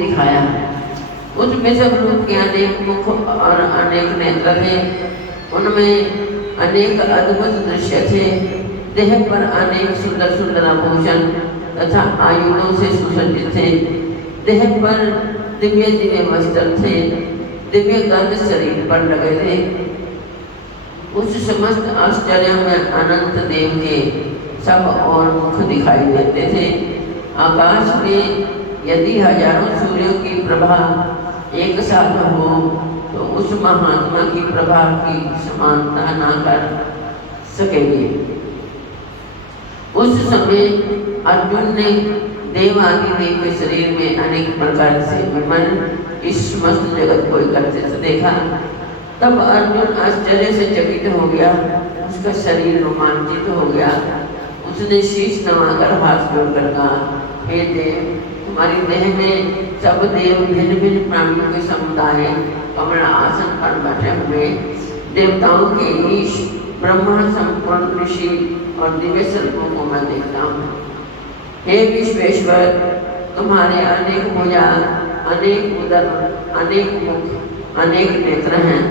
दिखाया। उसमें सब रूप के अनेक मुख और अनेक नेत्र थे, उनमें अनेक अद्भुत दृश्य थे। देह पर अनेक सुंदर सुंदर आभूषण तथा आयुधों से सुसज्जित थे। देह पर दिव्य दिव्य वस्त्र थे, दिव्य गंध शरीर पर लगे थे। उस समस्त आश्चर्य में अनंत देव के सब और मुख दिखाई देते थे। आकाश में यदि हजारों सूर्यों की प्रभा एक साथ हो तो उस महात्मा की प्रभा की समानता ना कर सकेगी। उस समय अर्जुन ने देव आदि देव के शरीर में अनेक प्रकार से विमन इस समस्त जगत को एकत्रित देखा। तब अर्जुन आश्चर्य से चकित हो गया, उसका शरीर रोमांचित हो गया। उसने शीश नवाकर हाथ जोड़कर कहा, हे देव, तुम्हारी देह में सब देव भिन्न भिन्न प्राणियों के समुदाय कमल आसन पर बैठे हुए, देवताओं के ईश ब्रह्मा संपूर्ण ऋषि और दिव्य सर्पों को मैं देखता हूँ। हे विश्वेश्वर, तुम्हारे अनेक भुजा, अनेक उदर, अनेक मुख, अनेक नेत्र हैं।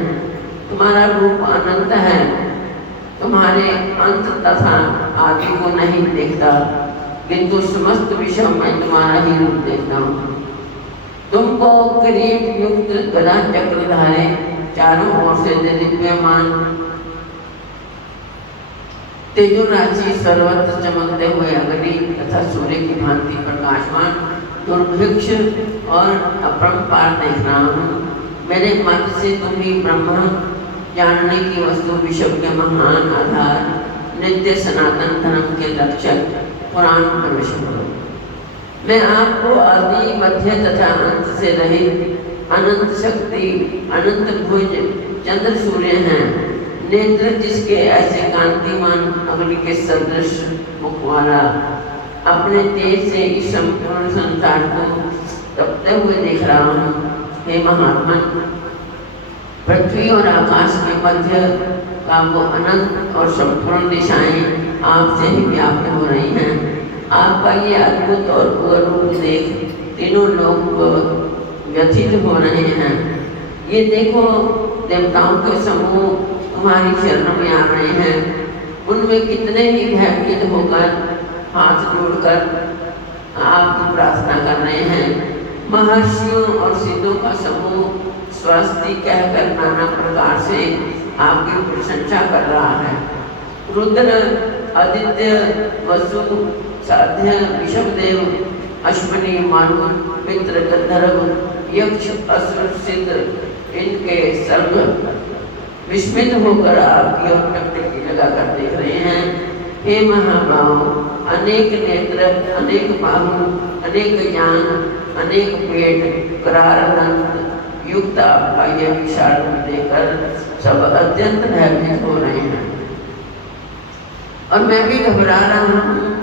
तुम्हारा रूप अनंत है, तुम्हारे अंत तथा आदि को नहीं देखता, किंतु समस्त विषयों में तुम्हारा ही रूप देखता हूँ। तुमको किरीट युक्त गदा चक्रधारे चारों ओर से दिव्यमान तेजोराशि सर्वत्र चमकते हुए अग्नि तथा सूर्य की भांति प्रकाशमान दुर्भिक्ष और अपरंपार देख रहा हूँ। मेरे मत से तुम ही ब्रह्म, जानने की वस्तु, विश्व के महान आधार, नित्य सनातन धर्म के रक्षक, पुराण प्रवेश करो। मैं आपको आदि मध्य तथा अंत से रहित अनंत शक्ति, अनंत भुज, चंद्र सूर्य हैं, नेत्र जिसके ऐसे कांतिमान अग्नि के सदृश मुख वाला, अपने तेज से इस संपूर्ण संसार को तपते हुए देख रहा हूँ। हे महात्मा, पृथ्वी और आकाश के मध्य का वो अनंत और संपूर्ण दिशाएं आपसे ही व्याप्त हो रही हैं। आपका ये अद्भुत और उग्र रूप देख तीनों लोग व्यथित हो रहे हैं। ये देखो, देवताओं के समूह तुम्हारी शरण में आ रहे हैं। उनमें कितने ही भयभीत होकर हाथ जोड़कर आपकी प्रार्थना कर रहे हैं। महर्षियों और सिद्धों का समूह स्वस्ति कहकर नाना प्रकार से आपकी प्रशंसा कर रहा है। रुद्र, आदित्य, वसु, साध्य, विषमदेव, अश्विनी, मानु, मित्र, गंधर्व, यक्ष, असुर, सिद्ध, इनके सर्व विस्मित होकर आपकी ओर टकटकी लगाकर देख रहे हैं। हे महाभाव, अनेक नेत्र, अनेक बाहु, अनेक जान, अनेक पेट, करार दंत युक्त आपका यह विशाल रूप देखकर सब अत्यंत भयभीत हो रहे हैं और मैं भी घबरा रहा हूँ।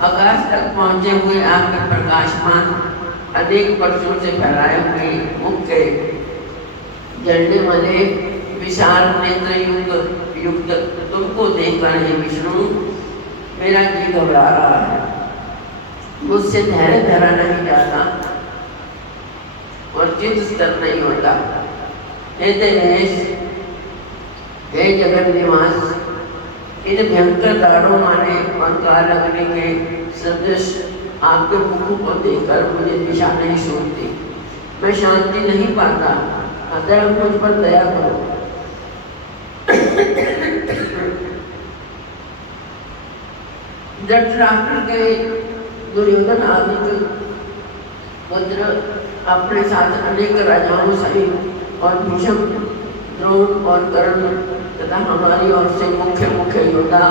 आकाश तक पहुँचे हुए आपके प्रकाशमान अनेक वर्षों से फैलाए हुए मुख के जलने वाले विशाल नेत्र युक्त तुमको देखकर हे विष्णु, मेरा जी घबरा रहा है। मुझसे धैर्य धरा नहीं जाता और चित्त स्थिर नहीं होता। हे देवेश, हे जगत निवास, इन भयंकर दाढ़ों माने और काल अग्नि के सदृश आपके मुख को देखकर मुझे दिशा नहीं सूझती। मैं शांति नहीं पाता, अतः मुझ पर दया करो। धृतराष्ट्र के दुर्योधन आदि पुत्र अपने साथ अनेक राजाओं सहित और भीष्म, द्रोण और कर्ण तथा हमारी ओर से मुख्य मुख्य योद्धा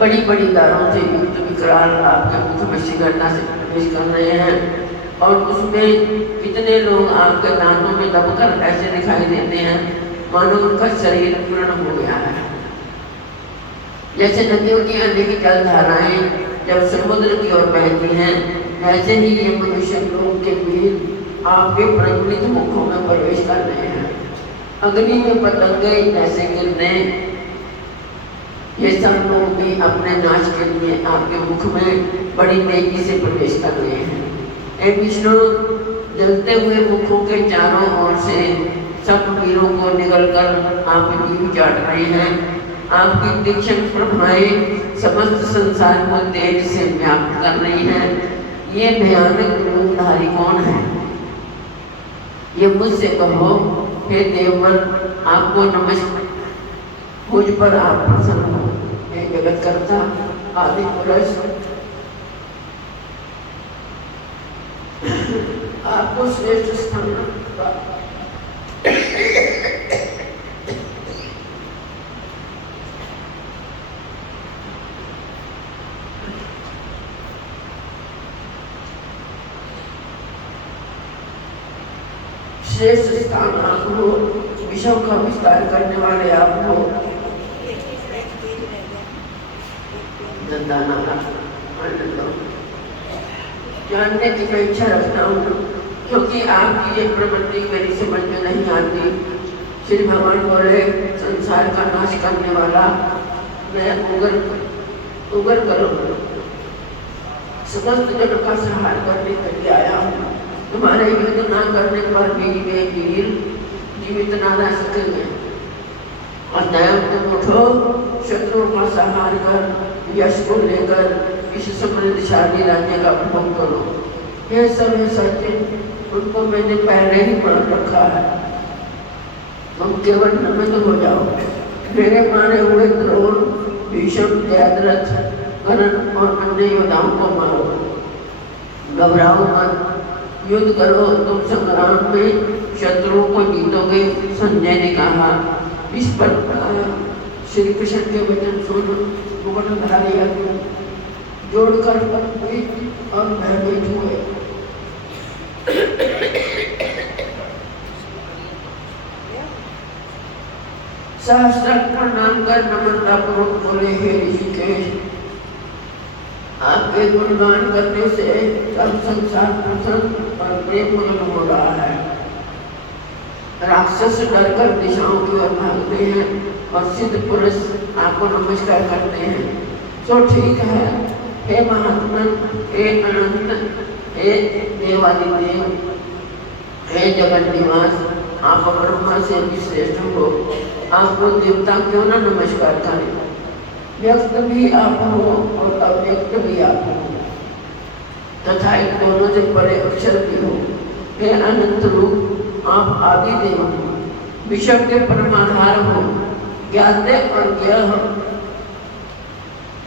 बड़ी बड़ी दारों से युक्त विकराल आपके मुख में शीघ्रता से प्रवेश कर रहे हैं और उसमें कितने लोग आपके दांतों में दबकर ऐसे दिखाई देते हैं मानो उनका शरीर पूर्ण हो गया है। जैसे नदियों की अनेक जलधाराएं जब समुद्र की ओर बहती हैं, वैसे ही ये मनुष्य लोग के वीर आपके प्रज्वलित मुखों में प्रवेश कर रहे हैं। अग्नि में पतंगे जैसे गिरने, ये सब लोग भी अपने नाश के लिए आपके मुख में बड़ी तेजी से प्रवेश कर रहे हैं। हे विष्णु, जलते हुए मुखों के चारों ओर से सब वीरों को निगलकर आप जीव चाट रहे हैं। आपकी तीक्ष्ण प्रभाएं समस्त संसार को तेज से व्याप्त कर रही हैं। ये भयानक रूपधारी कौन है? ये मुझसे कहो। हे देववर, आपको नमस्कार। मुझ पर आप प्रसन्न हो। हे जगत कर्ता आदि पुरुष, आपको श्रेष्ठ स्थान श्रेष्ठ स्थान आप हो। विश्व का विस्तार करने वाले आप हो। जानने की मैं इच्छा रखता हूँ, क्योंकि आपकी ये प्रवृत्ति मेरी समझ में नहीं आती। श्री भगवान बोले, संसार का नाश करने वाला मैं उगर करो, समस्त जगत का संहार करने के लिए आया हूँ। तुम्हारे युद्ध न करने पर भी वे वीर जीवित न रह सकेंगे। अतएव तुम उठो, शत्रुओं का संहार कर यश को लेकर इस समृद्धशाली राज्य का भोग करो। ये सब सचिन, उनको मैंने पहले ही मान रखा है। तुम केवल नमित हो जाओ। मेरे मारे हुए द्रोण, भीषण, जयद्रथ, कर्ण और अन्य योद्धाओं को मारो। घबराओ मत, युद्ध करो। तुम संग्राम में शत्रुओं को जीतोगे। संजय ने कहा। इस पर श्री कृष्ण के वचन सुन मुकुटधारी अर्जुन जोड़कर और भयभीत हुए। सहस्त्र प्रणाम कर नम्रतापूर्वक बोले, हे ऋषिकेश, आपके गुणगान करने से सब संसार प्रसन्न और प्रेम मगन हो रहा है। राक्षस डरकर दिशाओं की ओर भागते हैं और सिद्ध पुरुष आपको नमस्कार करते हैं। तो ठीक है, हे महात्मा, हे अनंत, हे देवादिदेव, हे जगत निवास, आप ब्रह्मा से भी श्रेष्ठ हो। आपको देवता क्यों ना नमस्कार करें? व्यक्त भी आप हो और अव्यक्त भी आप हो, तथा इन दोनों से बड़े अक्षर भी हो। हे अनंत रूप, आप आदि देव हो, विश्व के परमाधार हो, ज्ञाते और ज्ञ हो।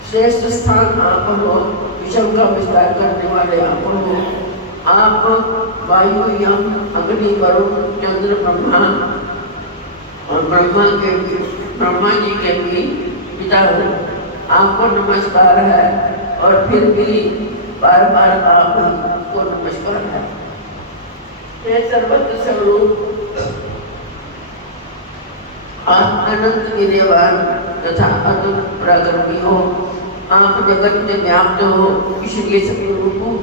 श्रेष्ठ स्थान आप हो, विश्व का विस्तार करने वाले आप हो। आप वायु, यम, अग्नि, वरुण, चंद्र, ब्रह्मा और ब्रह्मा जी के भी पिता हो। आपको नमस्कार है और फिर भी बार बार आपको नमस्कार है। हे सर्वत्र स्वरूप, आप अनंत वीर्यवान तथा अतुल पराक्रमी हो। आप जगत में व्याप्त हो, इसलिए सभी रूप हो।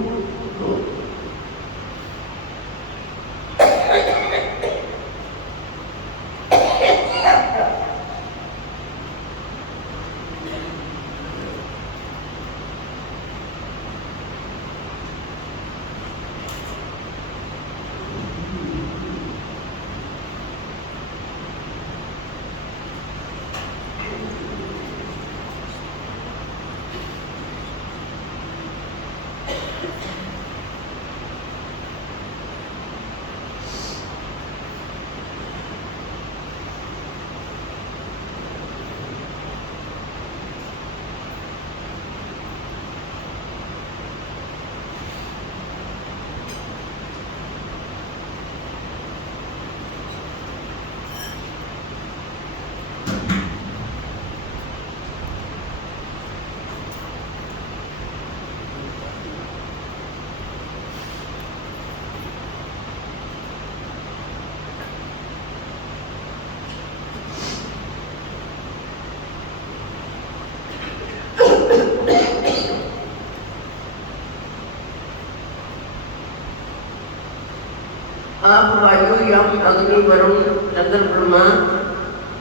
आप वायु, यम, अग्नि, वरुण, चंद्र, ब्रह्मा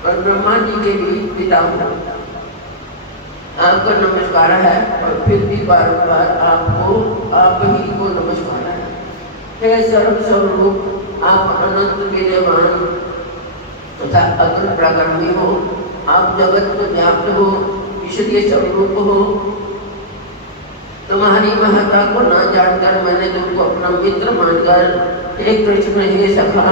और ब्रह्मा जी के भी पिता हो। आपको नमस्कार है और फिर भी बार बार आपको आप ही को नमस्कार है। हे सर्व स्वरूप, आप अनंत विद्यमान तथा अतुल प्रकर्मी हो। आप जगत में व्याप्त हो, ईश्वरीय स्वरूप हो। तुम्हारी महत्ता को न जानकर मैंने तुमको अपना मित्र मानकर हे कृष्ण हे सखा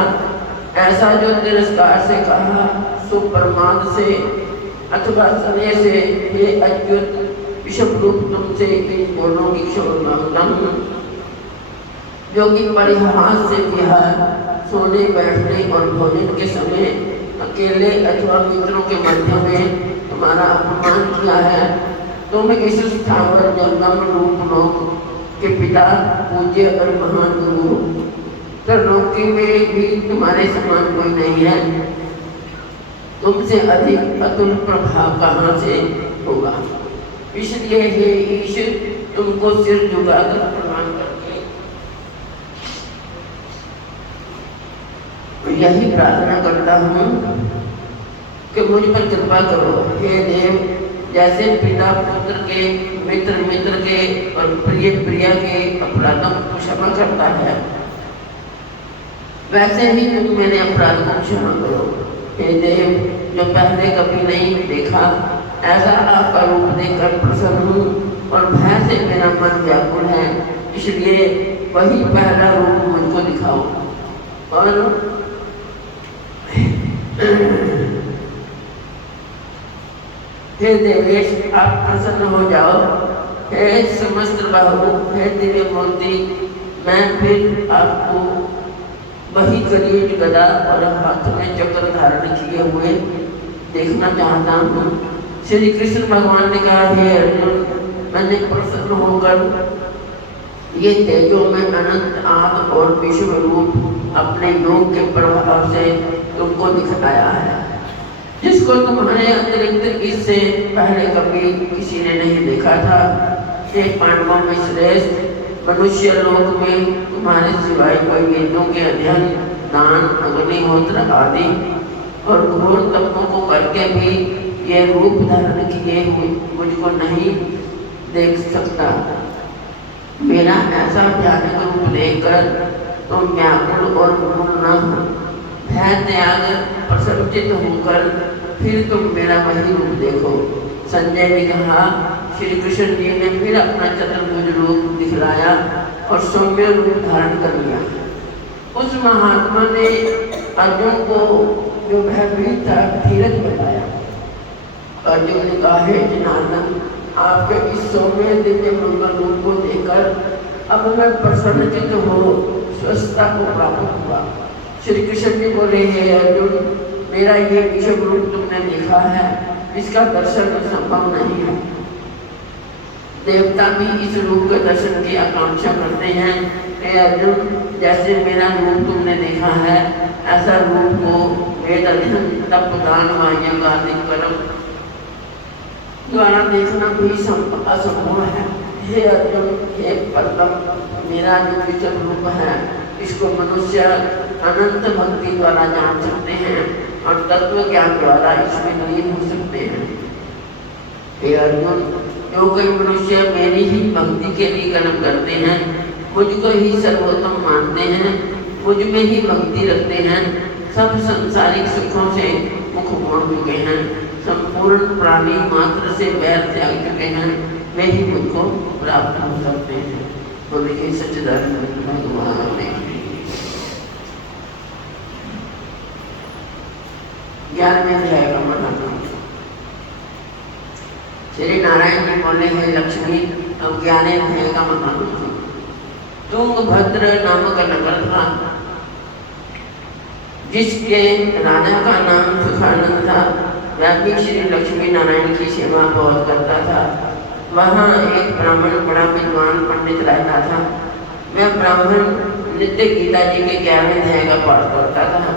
ऐसा जो तिरस्कार से कहा, सो प्रमाद से अथवा स्नेह से हे अच्युत विषम रूप तुमसे इन बोलों की क्षमा मांगता हूँ, जो कि परिहास से विहार, सोने बैठने और भोजन के समय अकेले अथवा मित्रों के मध्य में तुम्हारा अपमान किया है। तुम इस स्थावर जंगम रूप लोक के पिता, पूज्य और महान गुरु, त्रिलोकी में भी तुम्हारे समान कोई नहीं है। तुमसे अधिक अतुल प्रभाव कहाँ से होगा। इसलिए हे ईश, तुमको सिर झुकाकर प्रणाम करके यही प्रार्थना करता हूँ कि मुझ पर कृपा करो। हे देव, जैसे पिता पुत्र के, मित्र मित्र के और प्रिय प्रिया के अपराधों को क्षमा करता है, वैसे ही तुम मेरे अपराध को क्षमा करो। हे देव, जो पहले कभी नहीं देखा ऐसा आपका रूप देखकर प्रसन्न हूँ और भय से मेरा मन व्याकुल है, इसलिए वही पहला रूप मुझको दिखाओ। और हे देवेश, आप प्रसन्न हो जाओ। हे समस्त बाहु, हे दिव्य मूर्ति, मैं फिर आपको वही करीट गदा और हाथ में चक्र धारण किए हुए देखना चाहता हूँ। श्री कृष्ण भगवान ने कहा, हे अर्जुन, मैंने प्रसन्न होकर ये तेजों में अनंत आग और विश्व रूप अपने योग के प्रभाव से तुमको दिखाया है, जिसको तुम्हारे अतिरिक्त इससे पहले कभी किसी ने नहीं देखा था। हे पांडवों में श्रेष्ठ, मनुष्य लोक में तुम्हारे सिवाय कोई वेदों के अध्ययन, दान, अग्निहोत्र आदि और घोर तपों को करके भी ये रूप धारण किए हुए मुझको नहीं देख सकता। मेरा ऐसा भयानक रूप देखकर तुम व्याकुल और मूल न हो, भय त्याग प्रसन्नचित होकर फिर तुम मेरा वही रूप देखो। संजय ने कहा, श्री कृष्ण जी ने फिर अपना चतुर्भुज रूप दिखलाया और सौम्य रूप धारण कर लिया। उस महात्मा ने अर्जुन को जो भयभीत था धीरज बताया। अर्जुन ने कहा, हे जनार्दन, आपके इस सौम्य दिव्य मंगल रूप को देखकर अब मैं प्रसन्नचित हो स्वस्थता को प्राप्त हुआ। श्री कृष्ण जी बोले, हे अर्जुन, मेरा ये विषम रूप तुमने देखा है, इसका दर्शन संभव नहीं है। देवता भी इस रूप के दर्शन की आकांक्षा करते हैं। हे अर्जुन, जैसे मेरा रूप तुमने देखा है, ऐसा रूप को वेद अध्ययन, तप, दान, यज्ञ आदि कर्म द्वारा देखना भी असंभव है। हे अर्जुन, हे परतम, मेरा जो विषम रूप है, इसको मनुष्य अनंत भक्ति द्वारा जान सकते हैं और तत्व ज्ञान द्वारा इसमें लीन हो सकते हैं। हे अर्जुन, जो कोई मनुष्य मेरी ही भक्ति के लिए कर्म करते हैं, मुझको ही सर्वोत्तम मानते हैं, मुझ में ही भक्ति रखते हैं, सब संसारिक सुखों से मुख मोड़ चुके हैं, संपूर्ण प्राणी मात्र से बैर त्याग चुके हैं, वे ही मुझको प्राप्त हो सकते हैं। बोलिए सच्चिदानंद भगवान ने। 11वें अध्याय का महात्मा। श्री नारायण जी बोले, हे लक्ष्मी, अब 11वें अध्याय का महात्मा। तुंगभद्र नामक नगर था, जिसके राजा का नाम सुखानंद था। वह भी श्री लक्ष्मी नारायण की सेवा बहुत करता था। वहाँ एक ब्राह्मण बड़ा विद्वान पंडित रहता था। वह ब्राह्मण नित्य गीता जी के 11वें अध्याय का पाठ करता था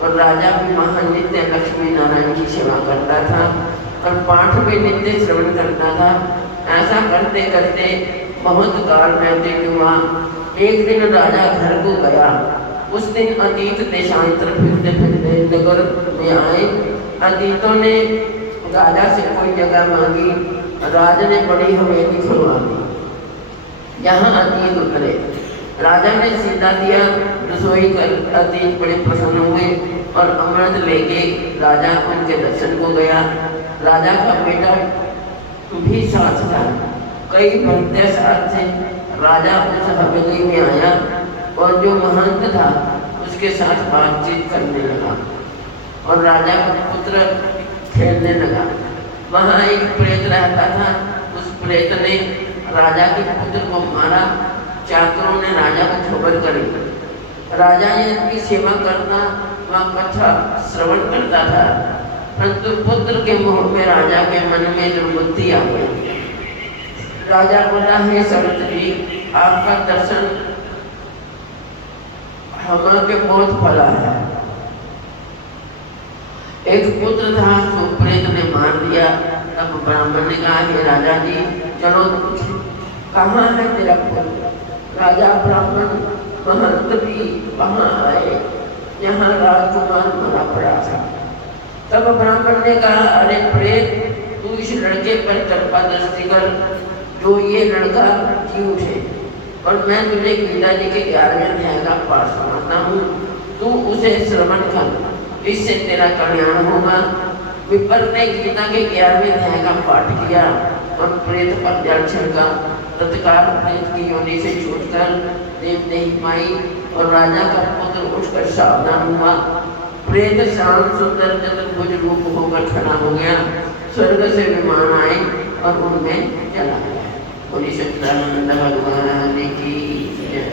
और राजा भी वहाँ नित्य लक्ष्मी नारायण की सेवा करता था और पाठ में नित्य श्रवण करता था। ऐसा करते करते बहुत काल व्यतीत हुआ। एक दिन राजा घर को गया। उस दिन अतीत देशांतर फिरते फिरते नगर में आए। अतीतों ने राजा से कोई जगह मांगी। राजा ने बड़ी हवेली खुलवा दी। यहाँ अतीत उतरे। राजा ने सीधा दिया रसोई कर अतीत बड़े प्रसन्न हुए और अमृत लेके राजा उनके दर्शन को गया। राजा का बेटा भी साथ था, कई भक्त साथ थे। राजा उस हवेली में आया और जो महंत था उसके साथ बातचीत करने लगा और राजा का पुत्र खेलने लगा। वहाँ एक प्रेत रहता था, उस प्रेत ने राजा के पुत्र को मारा। चाकरों ने राजा को खबर करी। राजा इनकी सेवा करता, वहाँ कथा श्रवण करता था, परंतु पुत्र के मुँह में राजा के मन में दुर्बुद्धि आ गई। राजा बोला, हे शरद जी, आपका दर्शन हमारे बहुत भला है। एक पुत्र था, उसको प्रेत ने मार दिया। तब ब्राह्मण ने कहा, हे राजा जी, चलो कहाँ है तेरा पुत्र? राजा ब्राह्मण महंत भी वहाँ आए जहाँ राजकुमार मरा पड़ा था। तब ब्राह्मण ने कहा, अरे प्रेत, तू इस लड़के पर कृपा दृष्टि कर, जो ये लड़का जी उठे, और मैं तुझे गीता जी के 11वें अध्याय का पाठ सुनाता हूँ, तू उसे श्रवण कर, इससे तेरा कल्याण होगा। विपर ने गीता के 11वें अध्याय का पाठ किया और प्रेत पर जल छिड़का। तत्काल प्रेत की योनि से छूटकर देवदेही पाई और राजा का पुत्र उठकर सावधान हुआ। प्रेत शांत सुंदर चतुर्भुज रूप होकर खड़ा हो गया। स्वर्ग से विमान आए और उनमें चला गया। बोली सच्चिदानंद भगवान की जय।